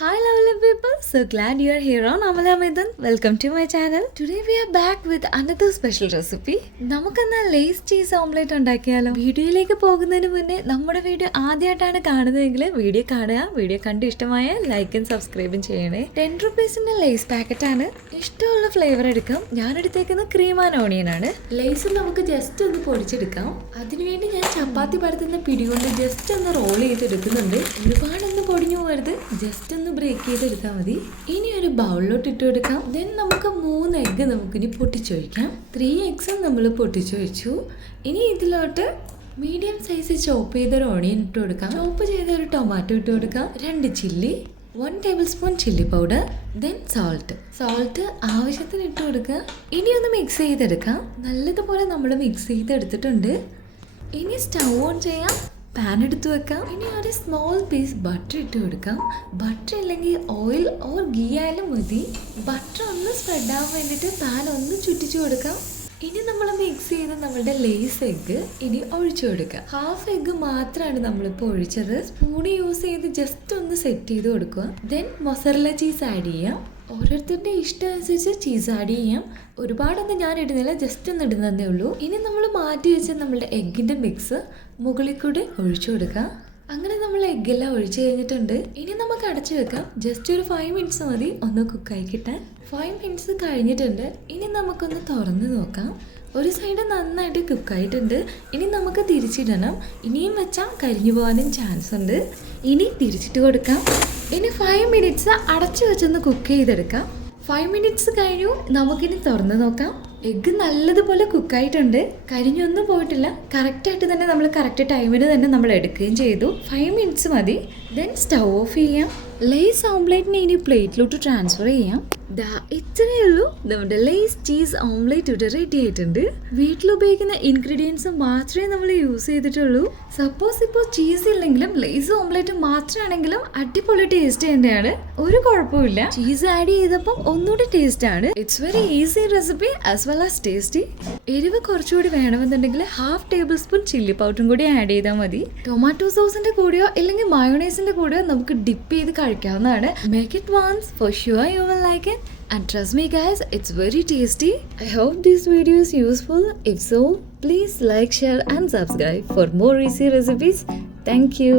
Hi lovely people, so glad you are here on Amala Medan. Welcome to my channel. Today we are back with another special recipe. നമുക്കെന്നാ Lay's cheese omelette ഉണ്ടാക്കിയാലോ? വീഡിയോയിലേക്ക് പോകുന്നതിന് മുന്നേ നമ്മുടെ video ആദ്യമായിട്ടാണ് കാണുന്നതെങ്കിൽ video കാണുക. Video കണ്ട് ഇഷ്ടമായ ലൈക്കും സബ്സ്ക്രൈബും ചെയ്യണേ. 10 റുപ്പീസിന്റെ ലേസ് പാക്കറ്റാണ്. ഇഷ്ടമുള്ള ഫ്ലേവർ എടുക്കാം. ഞാൻ എടുത്തേക്കുന്ന ക്രീം ആൻഡ് ഓണിയൻ ആണ്. ലേസ് നമുക്ക് ജസ്റ്റ് ഒന്ന് പൊടിച്ചെടുക്കാം. അതിനുവേണ്ടി ഞാൻ ചപ്പാത്തി പരത്തുന്ന പിടി കൊണ്ട് ജസ്റ്റ് ഒന്ന് റോൾ ചെയ്തെടുക്കുന്നുണ്ട്. ഒരുപാടൊന്നും പൊടിഞ്ഞു പോകരുത്, ജസ്റ്റ് ഒന്ന് ബ്രേക്ക് ചെയ്തെടുത്താൽ മതി. ഇനി ഒരു ബൗളിലോട്ട് ഇട്ട് കൊടുക്കാം. ദെൻ നമുക്ക് 3 എഗ്ഗ് നമുക്കിനി പൊട്ടിച്ചൊഴിക്കാം. 3 എഗ്സും നമ്മൾ പൊട്ടിച്ചൊഴിച്ചു. ഇനി ഇതിലോട്ട് മീഡിയം സൈസ് ചോപ്പ് ചെയ്തൊരു ഓണിയൻ ഇട്ട് കൊടുക്കാം. ചോപ്പ് ചെയ്ത ഒരു ടൊമാറ്റോ ഇട്ട് കൊടുക്കാം. 2 chilli, 1 table spoon chilli powder, then salt ആവശ്യത്തിന് ഇട്ട് കൊടുക്കുക. ഇനി ഒന്ന് മിക്സ് ചെയ്തെടുക്കാം. നല്ലതുപോലെ നമ്മൾ മിക്സ് ചെയ്തെടുത്തിട്ടുണ്ട്. ഇനി സ്റ്റൗ ഓൺ ചെയ്യാം. പാൻ എടുത്ത് വെക്കാം. ഇനി ഒരു സ്മോൾ പീസ് ബട്ടർ ഇട്ട് കൊടുക്കാം. ബട്ടർ അല്ലെങ്കിൽ ഓയിൽ ഓർ ഗീ ആയാലും മതി. ബട്ടർ ഒന്ന് സ്പ്രെഡ് ആവാൻ വേണ്ടിയിട്ട് പാൻ ഒന്ന് ചുറ്റിച്ചു കൊടുക്കാം. ഇനി നമ്മൾ മിക്സ് ചെയ്ത് നമ്മളുടെ ലേസ് എഗ്ഗ് ഇനി ഒഴിച്ചു കൊടുക്കുക. ഹാഫ് എഗ്ഗ് മാത്രമാണ് നമ്മളിപ്പോൾ ഒഴിച്ചത്. സ്പൂൺ യൂസ് ചെയ്ത് ജസ്റ്റ് ഒന്ന് സെറ്റ് ചെയ്ത് കൊടുക്കുക. ദെൻ മൊസറല്ല ചീസ് ആഡ് ചെയ്യാം. ഓരോരുത്തരുടെ ഇഷ്ടം അനുസരിച്ച് ചീസ് ആഡ് ചെയ്യാം. ഒരുപാടൊന്നും ഞാൻ ഇടുന്നില്ല, ജസ്റ്റ് ഒന്ന് ഇടുന്നതേ ഉള്ളൂ. ഇനി നമ്മൾ മാറ്റി വെച്ച നമ്മളുടെ എഗ്ഗിൻ്റെ മിക്സ് മുകളിൽ കൂടി ഒഴിച്ചു കൊടുക്കാം. അങ്ങനെ നമ്മൾ എഗ്ഗെല്ലാം ഒഴിച്ചു കഴിഞ്ഞിട്ടുണ്ട്. ഇനി നമുക്ക് അടച്ചു വെക്കാം. ജസ്റ്റ് ഒരു 5 മിനിറ്റ്സ് മതി ഒന്ന് കുക്കായി കിട്ടാൻ. 5 മിനിറ്റ്സ് കഴിഞ്ഞിട്ടുണ്ട്. ഇനി നമുക്കൊന്ന് തുറന്ന് നോക്കാം. ഒരു സൈഡ് നന്നായിട്ട് കുക്കായിട്ടുണ്ട്. ഇനി നമുക്ക് തിരിച്ചിടണം. ഇനിയും വെച്ചാൽ കരിഞ്ഞു പോകാനും ചാൻസ് ഉണ്ട്. ഇനി തിരിച്ചിട്ട് കൊടുക്കാം. ഇനി 5 മിനിറ്റ്സ് അടച്ചു വെച്ചൊന്ന് കുക്ക് ചെയ്തെടുക്കാം. 5 മിനിറ്റ്സ് കഴിഞ്ഞു. നമുക്കിനി തുറന്ന് നോക്കാം. എഗ്ഗ് നല്ലതുപോലെ കുക്കായിട്ടുണ്ട്. കരിഞ്ഞൊന്നും പോയിട്ടില്ല. കറക്റ്റായിട്ട് തന്നെ നമ്മൾ കറക്റ്റ് ടൈമിന് തന്നെ നമ്മൾ എടുക്കുകയും ചെയ്തു. 5 മിനിറ്റ്സ് മതി. ദെൻ സ്റ്റൗ ഓഫ് ചെയ്യാം. ലേസ് ഓംലെറ്റിനെ ഇനി പ്ലേറ്റിലോട്ട് ട്രാൻസ്ഫർ ചെയ്യാം. ഇത്രയേ ഉള്ളൂ. നമ്മുടെ ലേസ് ചീസ് ഓംലെറ്റ് ഇവിടെ റെഡി ആയിട്ടുണ്ട്. വീട്ടിൽ ഉപയോഗിക്കുന്ന ഇൻഗ്രീഡിയൻസ് മാത്രമേ നമ്മൾ യൂസ് ചെയ്തിട്ടുള്ളൂ. സപ്പോസ് ഇപ്പോൾ ചീസ് ഇല്ലെങ്കിലും ലേസ് ഓംലെറ്റ് മാത്രമാണെങ്കിലും അടിപൊളി ടേസ്റ്റ് തന്നെയാണ്. ഒരു കുഴപ്പമില്ല. ചീസ് ആഡ് ചെയ്തപ്പോൾ ഒന്നുകൂടി ടേസ്റ്റ് ആണ്. It's very easy recipe as well as tasty. എരിവ് കുറച്ചുകൂടി വേണമെന്നുണ്ടെങ്കിൽ ഹാഫ് ടേബിൾ സ്പൂൺ ചില്ലി പൗഡറും കൂടി ആഡ് ചെയ്താൽ മതി. ടൊമാറ്റോ സോസിന്റെ കൂടെയോ അല്ലെങ്കിൽ മയോണൈസിന്റെ കൂടെയോ നമുക്ക് ഡിപ്പ് ചെയ്ത് കഴിക്കാവുന്നതാണ്. Make it once, for sure you will like it. And trust me guys, it's very tasty. I hope this video is useful. If so, please like, share and subscribe for more easy recipes. Thank you.